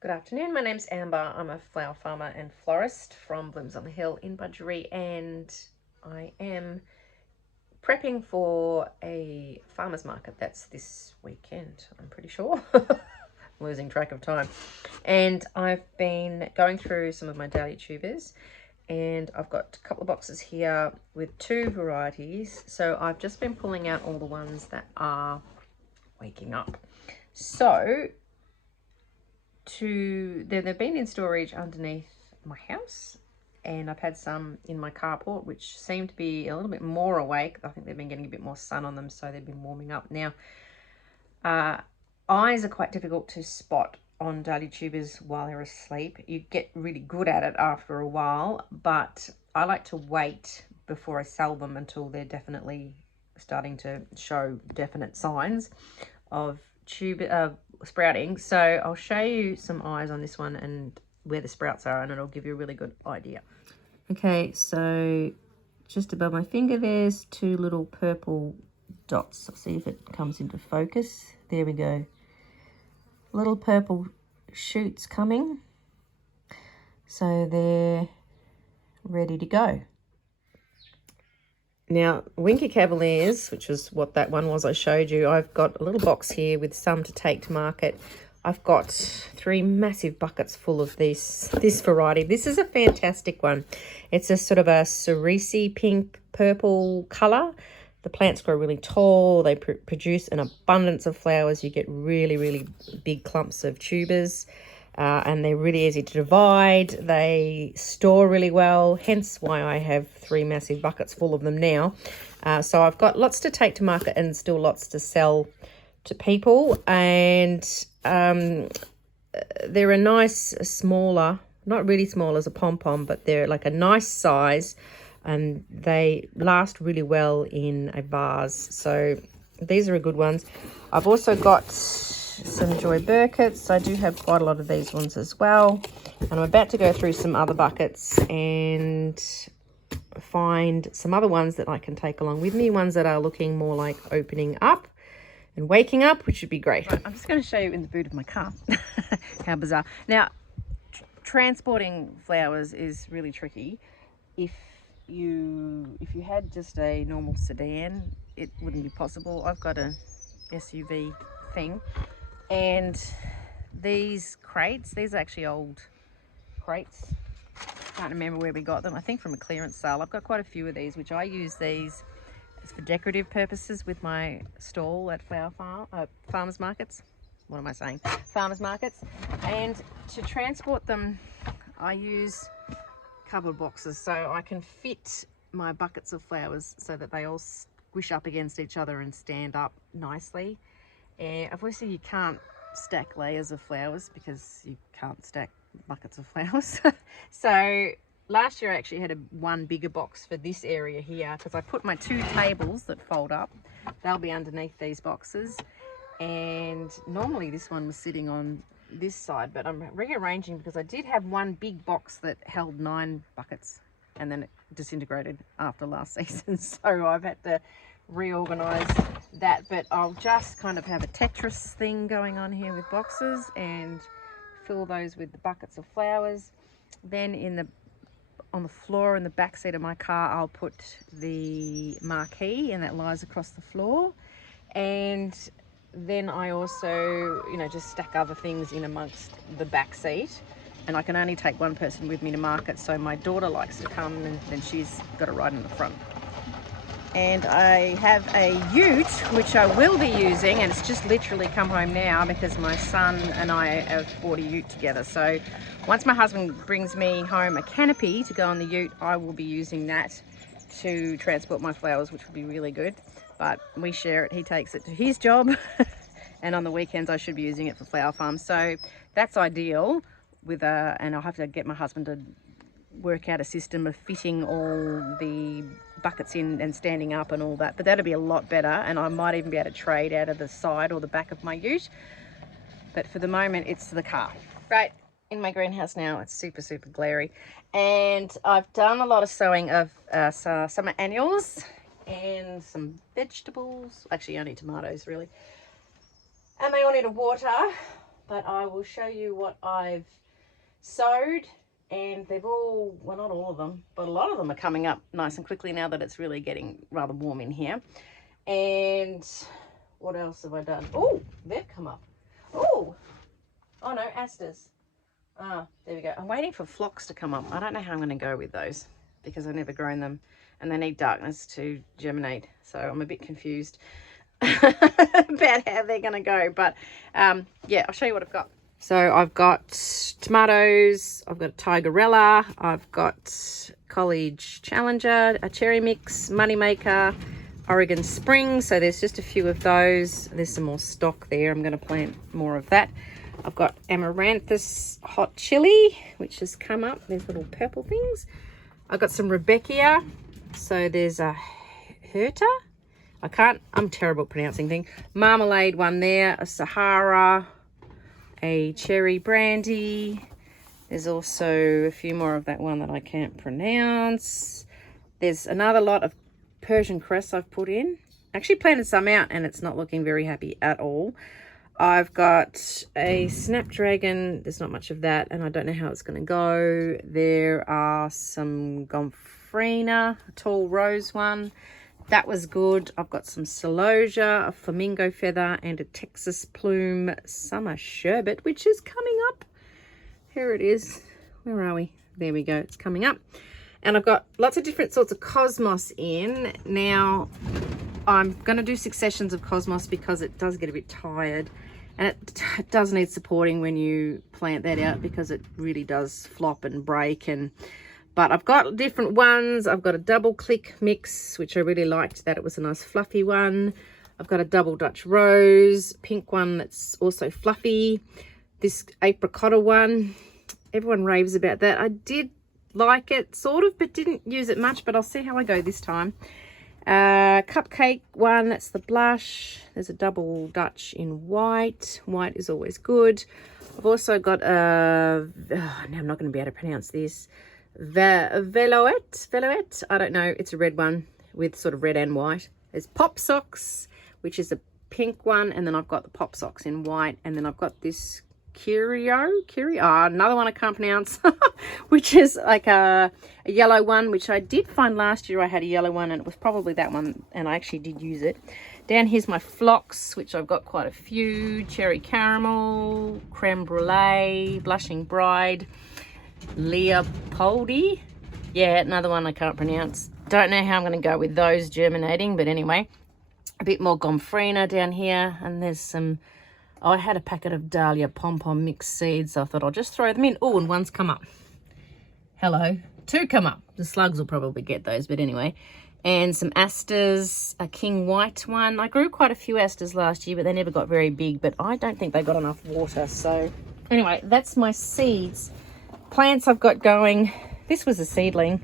Good afternoon, my name's Amber. I'm a flower farmer and florist from Blooms on the Hill in Budgeree, and I am prepping for a farmer's market that's this weekend, I'm pretty sure. Losing track of time. And I've been going through some of my dahlia tubers, and I've got a couple of boxes here with two varieties. So I've just been pulling out all the ones that are waking up. So they've been in storage underneath my house, and I've had some in my carport which seem to be a little bit more awake. I think they've been getting a bit more sun on them, so they've been warming up. Now, eyes are quite difficult to spot on dahlia tubers while they're asleep. You get really good at it after a while, but I like to wait before I sell them until they're definitely starting to show definite signs of sprouting. So I'll show you some eyes on this one and where the sprouts are, and it'll give you a really good idea. Okay, so just above my finger there's two little purple dots. I'll see if it comes into focus. There we go. Little purple shoots coming. So they're ready to go. Now, Winky Cavaliers, which is what that one was I showed you, I've got a little box here with some to take to market. I've got 3 massive buckets full of this variety. This is a fantastic one. It's a sort of a cerise pink purple colour. The plants grow really tall. They produce an abundance of flowers. You get really, really big clumps of tubers. And they're really easy to divide. They store really well, hence why I have 3 massive buckets full of them now. So I've got lots to take to market and still lots to sell to people. And they're a nice, smaller, not really small as a pom-pom, but they're like a nice size, and they last really well in a vase. So these are good ones. I've also got some Joy Burketts. I do have quite a lot of these ones as well. And I'm about to go through some other buckets and find some other ones that I can take along with me, ones that are looking more like opening up and waking up, which would be great. Right, I'm just going to show you in the boot of my car. How bizarre. Now, transporting flowers is really tricky. If you had just a normal sedan, it wouldn't be possible. I've got a SUV thing, and these crates, these are actually old crates. Can't remember where we got them. I think from a clearance sale. I've got quite a few of these, which I use these for decorative purposes with my stall at farmers markets. What am I saying? Farmers markets. And to transport them, I use cardboard boxes, so I can fit my buckets of flowers so that they all squish up against each other and stand up nicely. And obviously you can't stack layers of flowers because you can't stack buckets of flowers. So last year I actually had one bigger box for this area here, because I put my 2 tables that fold up. They'll be underneath these boxes, and normally this one was sitting on this side, but I'm rearranging because I did have one big box that held 9 buckets, and then it disintegrated after last season. So I've had to reorganize that, but I'll just kind of have a Tetris thing going on here with boxes and fill those with the buckets of flowers. Then on the floor in the back seat of my car, I'll put the marquee, and that lies across the floor. And then I also, just stack other things in amongst the back seat. And I can only take one person with me to market, so my daughter likes to come, and then she's got to ride in the front. And I have a ute, which I will be using, and it's just literally come home now because my son and I have bought a ute together. So once my husband brings me home a canopy to go on the ute, I will be using that to transport my flowers, which will be really good. But we share it. He takes it to his job and on the weekends I should be using it for flower farms. So that's ideal and I'll have to get my husband to work out a system of fitting all the buckets in and standing up and all that, but that'll be a lot better, and I might even be able to trade out of the side or the back of my ute. But for the moment it's the car. Right, in my greenhouse now, it's super glary, and I've done a lot of sowing of summer annuals and some vegetables, actually only tomatoes really, and they all need a water. but I will show you what I've sowed. And they've all, well, not all of them, but a lot of them are coming up nice and quickly now that it's really getting rather warm in here. And what else have I done? Oh, they've come up. Oh no, asters. There we go. I'm waiting for phlox to come up. I don't know how I'm going to go with those because I've never grown them and they need darkness to germinate. So I'm a bit confused about how they're going to go. But yeah, I'll show you what I've got. So I've got tomatoes, I've got Tigerella, I've got College Challenger, a cherry mix, Moneymaker, Oregon Spring. So there's just a few of those. There's some more stock there. I'm going to plant more of that. I've got Amaranthus Hot Chili, which has come up. There's little purple things. I've got some Rebecca. So there's a Herta. I'm terrible at pronouncing things. Marmalade one there, a Sahara, a cherry brandy. There's also a few more of that one that I can't pronounce. There's another lot of Persian cress I've put in. I actually planted some out and it's not looking very happy at all. I've got a Snapdragon. There's not much of that and I don't know how it's going to go. There are some Gomphrena, a tall rose one. That was good. I've got some celosia, a flamingo feather, and a Texas plume summer sherbet, which is coming up. Here it is. Where are we? There we go. It's coming up. And I've got lots of different sorts of cosmos in. Now, I'm going to do successions of cosmos because it does get a bit tired. And it does need supporting when you plant that out because it really does flop and break. But I've got different ones. I've got a double click mix, which I really liked that. It was a nice fluffy one. I've got a double Dutch rose, pink one that's also fluffy. This apricot one, everyone raves about that. I did like it, sort of, but didn't use it much, but I'll see how I go this time. Cupcake one, that's the blush. There's a double Dutch in white. White is always good. I've also got a, now I'm not going to be able to pronounce this. Veloet, I don't know, it's a red one with sort of red and white. There's Pop Socks, which is a pink one, and then I've got the Pop Socks in white, and then I've got this Curio, another one I can't pronounce, which is like a yellow one, which I did find last year. I had a yellow one, and it was probably that one, and I actually did use it. Down here's my phlox, which I've got quite a few. Cherry Caramel, Creme Brulee, Blushing Bride, Leopoldi. Yeah, another one I can't pronounce. Don't know how I'm going to go with those germinating, but anyway. A bit more Gomphrena down here, and there's some... Oh, I had a packet of Dahlia pom-pom mixed seeds, so I thought I'll just throw them in. Oh, and one's come up. Hello. 2 come up. The slugs will probably get those, but anyway. And some asters, a king white one. I grew quite a few asters last year, but they never got very big, but I don't think they got enough water. So anyway, that's my seeds. Plants I've got going. This was a seedling,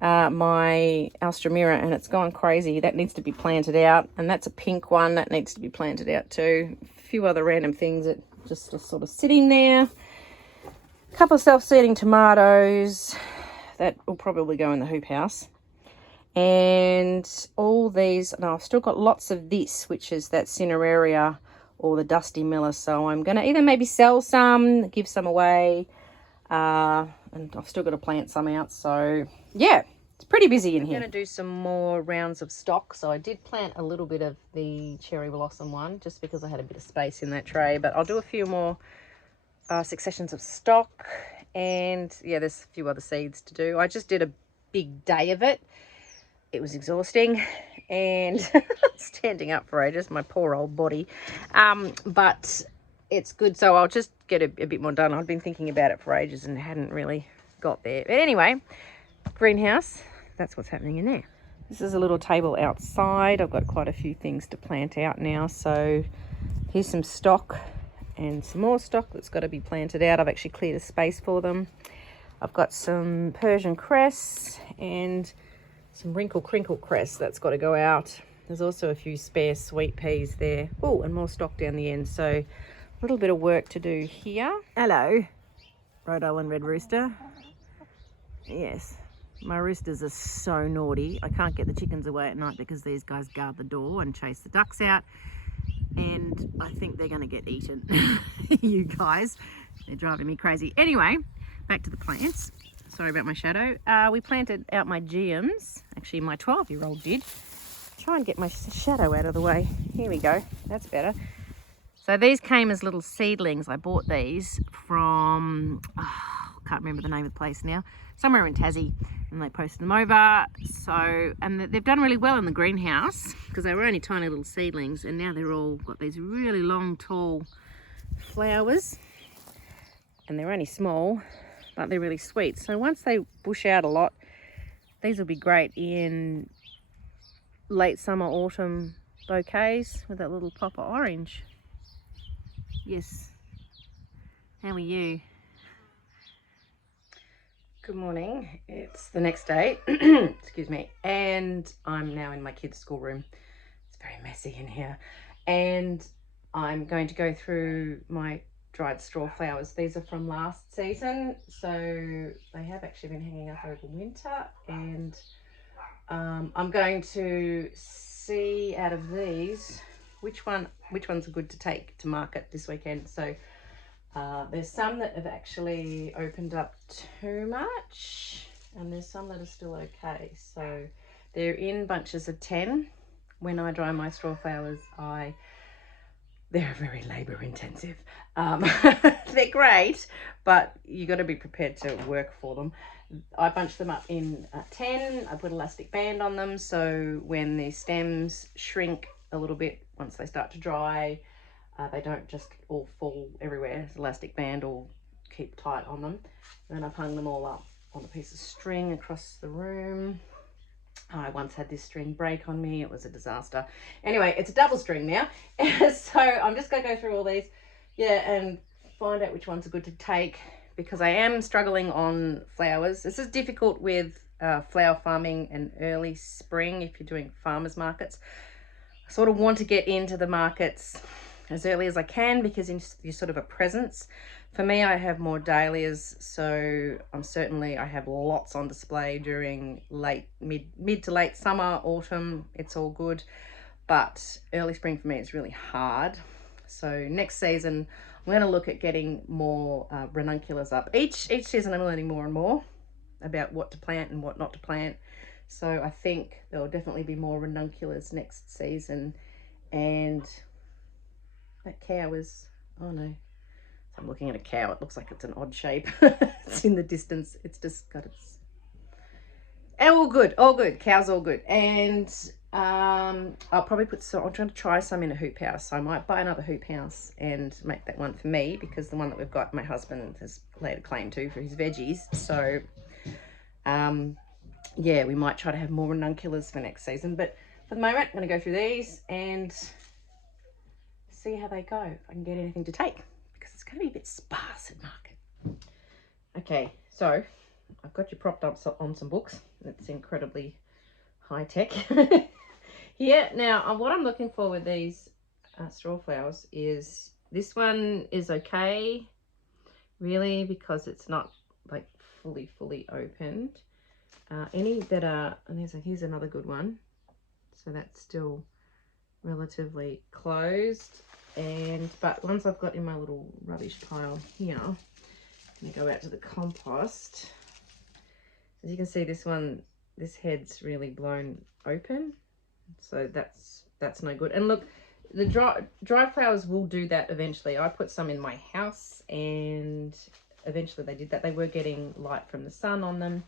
my Alstramira, and it's gone crazy. That needs to be planted out. And that's a pink one that needs to be planted out too. A few other random things that just are sort of sitting there. A couple of self-seeding tomatoes that will probably go in the hoop house. And all these, and I've still got lots of this, which is that Cineraria or the Dusty Miller. So I'm going to either maybe sell some, give some away, and I've still got to plant some out. So yeah, it's pretty busy in here. I'm going to do some more rounds of stock. So I did plant a little bit of the cherry blossom one just because I had a bit of space in that tray, but I'll do a few more successions of stock. And yeah, there's a few other seeds to do. I just did a big day of it. It was exhausting and standing up for ages, my poor old body. But it's good. So I'll just get a bit more done. I've been thinking about it for ages and hadn't really got there. But anyway, greenhouse, that's what's happening in there. This is a little table outside. I've got quite a few things to plant out now. So here's some stock and some more stock that's got to be planted out. I've actually cleared a space for them. I've got some Persian cress and some wrinkle crinkle cress that's got to go out. There's also a few spare sweet peas there. Oh, and more stock down the end. So a little bit of work to do here. Hello, Rhode Island red rooster. Yes, my roosters are so naughty. I can't get the chickens away at night because these guys guard the door and chase the ducks out. and I think they're going to get eaten. You guys, they're driving me crazy. Anyway, back to the plants. Sorry about my shadow. We planted out my geums. Actually, my 12-year-old did. Try and get my shadow out of the way. Here we go. That's better. So these came as little seedlings. I bought these from, can't remember the name of the place now, somewhere in Tassie, and they posted them over. So, and they've done really well in the greenhouse because they were only tiny little seedlings, and now they're all got these really long, tall flowers, and they're only small, but they're really sweet. So once they bush out a lot, these will be great in late summer, autumn bouquets with that little pop of orange. Yes. How are you? Good morning. It's the next day. Excuse me. And I'm now in my kids' schoolroom. It's very messy in here. And I'm going to go through my dried straw flowers. These are from last season. So they have actually been hanging up over winter. And I'm going to see out of these which ones are good to take to market this weekend. So there's some that have actually opened up too much, and there's some that are still okay. So they're in bunches of 10. When I dry my straw flowers, they're very labor intensive. They're great, but you got to be prepared to work for them. I bunch them up in 10. I put elastic band on them, so when the stems shrink a little bit once they start to dry, they don't just all fall everywhere. Elastic band will keep tight on them. And then I've hung them all up on a piece of string across the room. I once had this string break on me. It was a disaster. Anyway, it's a double string now. So I'm just going to go through all these, and find out which ones are good to take, because I am struggling on flowers. This is difficult with flower farming and early spring if you're doing farmers markets. I sort of want to get into the markets as early as I can because you're sort of a presence. For me, I have more dahlias, so I have lots on display during mid to late summer, autumn. It's all good, but early spring for me is really hard. So next season, I'm going to look at getting more ranunculus up. Each season, I'm learning more and more about what to plant and what not to plant. So I think there'll definitely be more ranunculus next season. And that cow is, oh no, I'm looking at a cow. It looks like it's an odd shape. It's in the distance. It's just got its, all good. Cow's all good. And I'll probably I'm trying to try some in a hoop house. So I might buy another hoop house and make that one for me, because the one that we've got, my husband has laid a claim to for his veggies. So we might try to have more ranunculus for next season. But for the moment, I'm going to go through these and see how they go, if I can get anything to take, because it's going to be a bit sparse at market. Okay, so I've got you propped up on some books. It's incredibly high tech. Here, now what I'm looking for with these straw flowers is, this one is okay, really, because it's not like fully opened. Any that are, and here's another good one. So that's still relatively closed. But ones I've got in my little rubbish pile here, I'm going to go out to the compost. As you can see, this head's really blown open. So that's no good. And look, the dry flowers will do that eventually. I put some in my house and eventually they did that. They were getting light from the sun on them.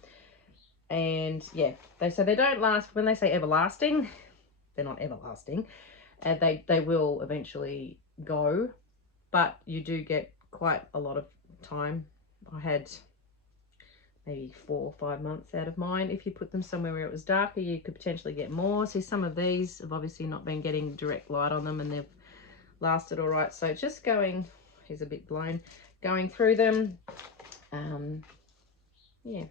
And yeah, they don't last. When they say everlasting, they're not everlasting. And they will eventually go, but you do get quite a lot of time. I had maybe 4 or 5 months out of mine. If you put them somewhere where it was darker, you could potentially get more. See, some of these have obviously not been getting direct light on them, and they've lasted all right. So just here's a bit blown, going through them. Yeah,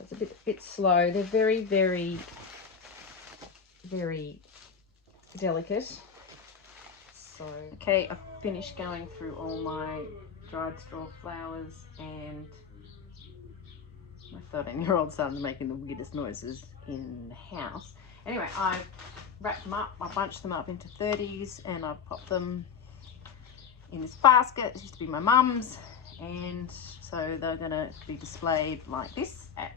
it's a bit slow. They're very, very, very delicate. So, okay, I've finished going through all my dried straw flowers, and my 13-year-old son's making the weirdest noises in the house. Anyway, I wrapped them up. I bunched them up into 30s and I popped them in this basket. It used to be my mum's, and so they're going to be displayed like this at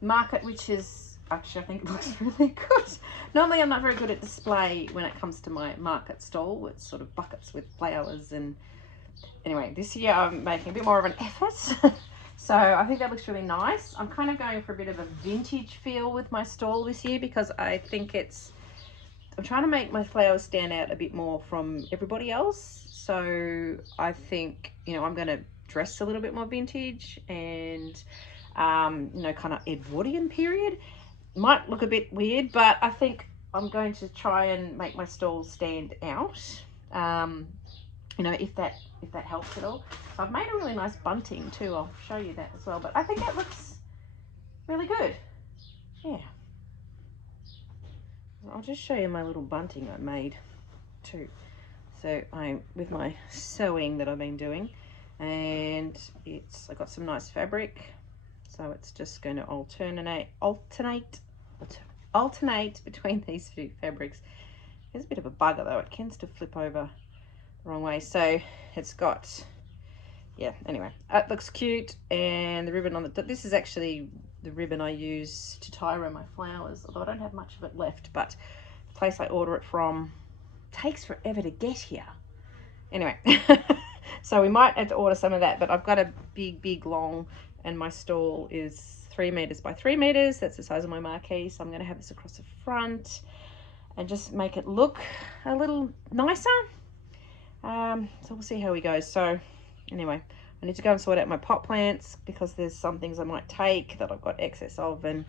market, which is actually, I think it looks really good. Normally I'm not very good at display when it comes to my market stall with sort of buckets with flowers, and anyway, this year I'm making a bit more of an effort. So I think that looks really nice. I'm kind of going for a bit of a vintage feel with my stall this year because I think I'm trying to make my flowers stand out a bit more from everybody else. So I think, you know, I'm going to dress a little bit more vintage and, you know, kind of Edwardian period. Might look a bit weird, but I think I'm going to try and make my stall stand out. You know, if that helps at all. So I've made a really nice bunting too. I'll show you that as well. But I think that looks really good. Yeah. I'll just show you my little bunting I made too. So with my sewing that I've been doing, and I got some nice fabric. So it's just going to alternate between these two fabrics. There's a bit of a bugger though. It tends to flip over the wrong way. So it's got, yeah, anyway, it looks cute. And the ribbon on this is actually the ribbon I use to tie around my flowers, although I don't have much of it left, but the place I order it from takes forever to get here. Anyway, so we might have to order some of that, but I've got a big long, and my stall is 3 meters by 3 meters. That's the size of my marquee. So I'm going to have this across the front and just make it look a little nicer. So we'll see how we go. So anyway, I need to go and sort out my pot plants because there's some things I might take that I've got excess of, and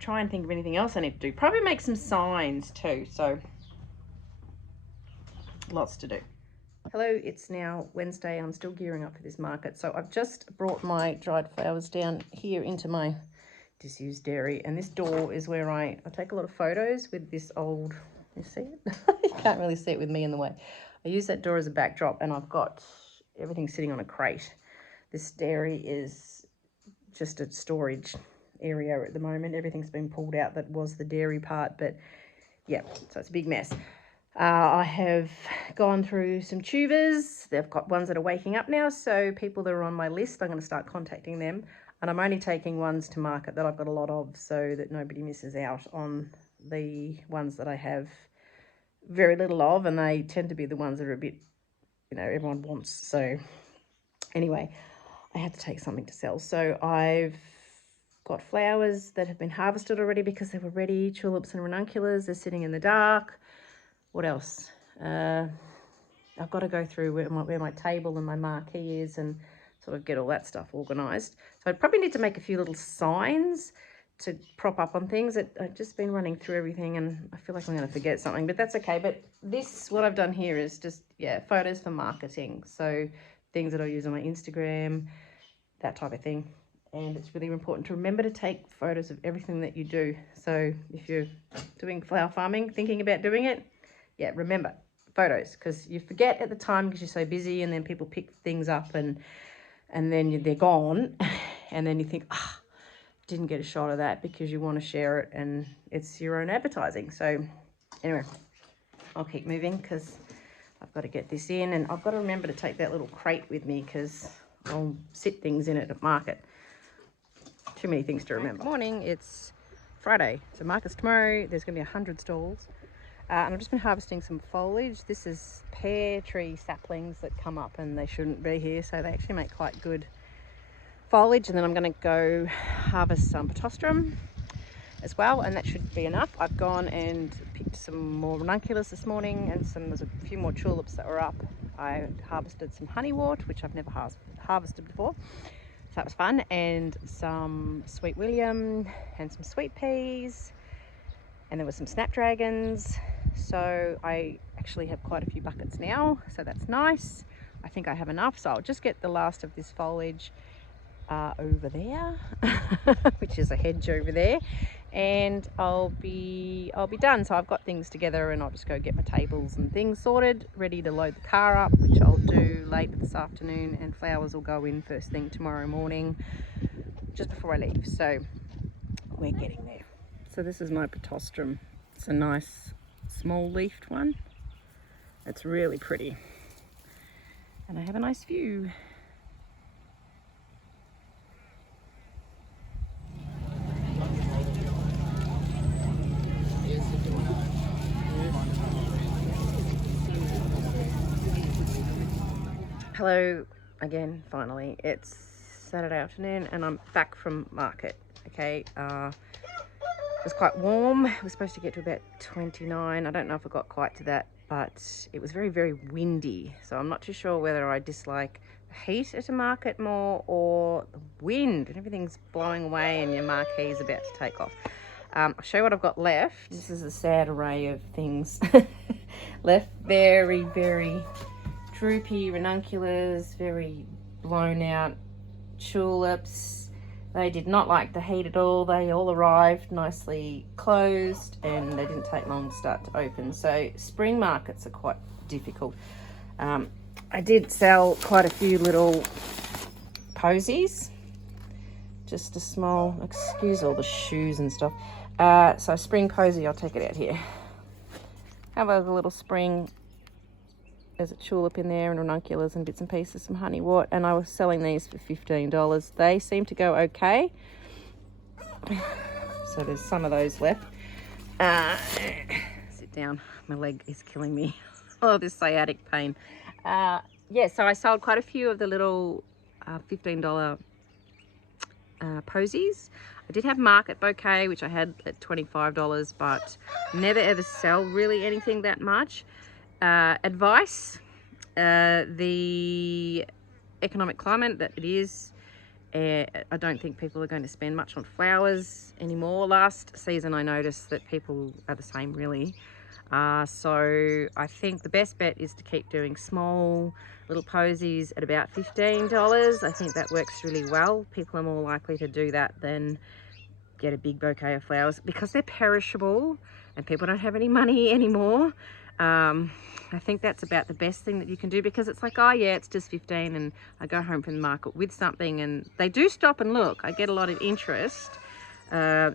try and think of anything else I need to do. Probably make some signs too. So lots to do. Hello, it's now Wednesday. I'm still gearing up for this market. So I've just brought my dried flowers down here into my disused dairy, and this door is where I take a lot of photos with this old, you see it? You can't really see it with me in the way. I use that door as a backdrop, and I've got everything sitting on a crate. This dairy is just a storage area at the moment. Everything's been pulled out that was the dairy part, but yeah, so it's a big mess. I have gone through some tubers. They've got ones that are waking up now, so people that are on my list, I'm going to start contacting them, and I'm only taking ones to market that I've got a lot of so that nobody misses out on the ones that I have very little of, and they tend to be the ones that are a bit, you know, everyone wants. So anyway, I had to take something to sell. So I've got flowers that have been harvested already because they were ready, tulips and ranunculus. They're sitting in the dark. What else? I've got to go through where my table and my marquee is and sort of get all that stuff organised. So I probably need to make a few little signs to prop up on things. I've just been running through everything and I feel like I'm going to forget something, but that's okay. But what I've done here is just, yeah, photos for marketing. So things that I'll use on my Instagram, that type of thing. And it's really important to remember to take photos of everything that you do. So if you're doing flower farming, thinking about doing it, yeah, remember photos, because you forget at the time because you're so busy, and then people pick things up and then they're gone, and then you think, didn't get a shot of that, because you want to share it and it's your own advertising. So anyway, I'll keep moving because I've got to get this in, and I've got to remember to take that little crate with me because I'll sit things in it at market. Too many things to remember. Good morning, it's Friday, so market's tomorrow. There's going to be 100 stalls. And I've just been harvesting some foliage. This is pear tree saplings that come up and they shouldn't be here, so they actually make quite good foliage. And then I'm going to go harvest some potostrum as well, and that should be enough. I've gone and picked some more ranunculus this morning, and there's a few more tulips that were up. I harvested some honeywort, which I've never harvested before, so that was fun, and some sweet william and some sweet peas, and there were some snapdragons. So I actually have quite a few buckets now, so that's nice. I think I have enough, so I'll just get the last of this foliage over there, which is a hedge over there, and I'll be done. So I've got things together, and I'll just go get my tables and things sorted, ready to load the car up, which I'll do later this afternoon, and flowers will go in first thing tomorrow morning, just before I leave. So we're getting there. So this is my pitostrum. It's a nice small leafed one. It's really pretty. And I have a nice view. Hello again, finally. It's Saturday afternoon and I'm back from market. Okay, it was quite warm. It was supposed to get to about 29. I don't know if I got quite to that, but it was very, very windy. So I'm not too sure whether I dislike the heat at a market more or the wind, and everything's blowing away and your marquee's about to take off. I'll show you what I've got left. This is a sad array of things left. Very, very droopy ranunculus, very blown out tulips. They did not like the heat at all. They all arrived nicely closed and they didn't take long to start to open. So spring markets are quite difficult. I did sell quite a few little posies. Just a small, excuse all the shoes and stuff. So spring posy, I'll take it out here. Have a little spring. There's a tulip in there and ranunculus and bits and pieces, some honeywort, and I was selling these for $15. They seem to go okay. So there's some of those left. Sit down, my leg is killing me. Oh, this sciatic pain. Yeah, so I sold quite a few of the little $15 posies. I did have market bouquet, which I had at $25, but never ever sell really anything that much. Advice, the economic climate that it is, I don't think people are going to spend much on flowers anymore. Last season I noticed that people are the same really. So I think the best bet is to keep doing small little posies at about $15. I think that works really well. People are more likely to do that than get a big bouquet of flowers because they're perishable and people don't have any money anymore. I think that's about the best thing that you can do, because it's like, oh yeah, it's just 15 and I go home from the market with something and they do stop and look. I get a lot of interest.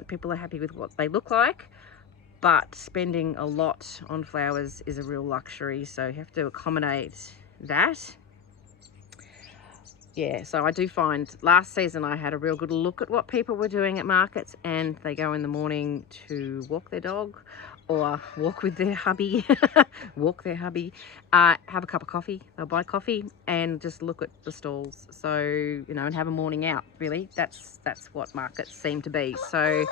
People are happy with what they look like, but spending a lot on flowers is a real luxury, so you have to accommodate that. Yeah, so I do find last season I had a real good look at what people were doing at markets, and they go in the morning to walk their dog or walk with their hubby, have a cup of coffee, they'll buy coffee and just look at the stalls. So, you know, and have a morning out, really. That's what markets seem to be. So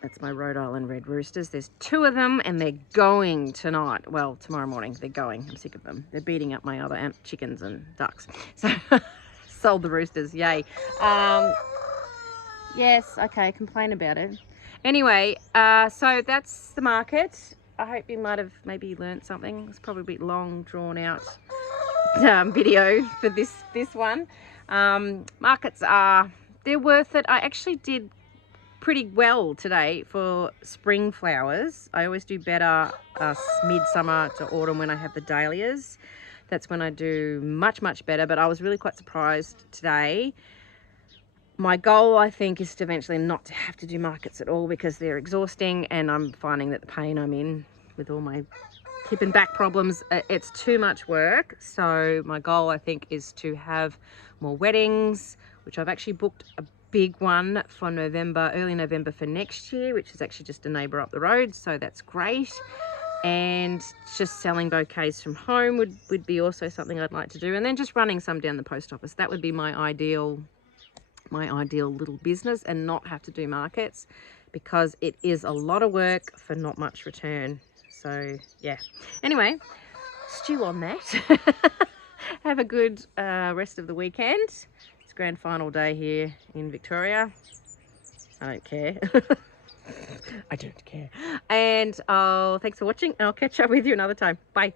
that's my Rhode Island red roosters. There's 2 of them and they're going tonight. Well, tomorrow morning they're going. I'm sick of them. They're beating up my other chickens and ducks. So sold the roosters, yay. Yes, okay, complain about it. Anyway, so that's the market. I hope you might have maybe learned something. It's probably a bit long, drawn out video for this one. Markets they're worth it. I actually did pretty well today for spring flowers. I always do better midsummer to autumn when I have the dahlias. That's when I do much better, but I was really quite surprised today. My goal, I think, is to eventually not to have to do markets at all because they're exhausting, and I'm finding that the pain I'm in with all my hip and back problems, it's too much work. So my goal, I think, is to have more weddings, which I've actually booked a big one for November, early November for next year, which is actually just a neighbour up the road, so that's great. And just selling bouquets from home would be also something I'd like to do, and then just running some down the post office. That would be my ideal little business, and not have to do markets, because it is a lot of work for not much return. So yeah, anyway, stew on that. Have a good rest of the weekend. It's grand final day here in Victoria. I don't care. I don't care. And thanks for watching. I'll catch up with you another time. Bye.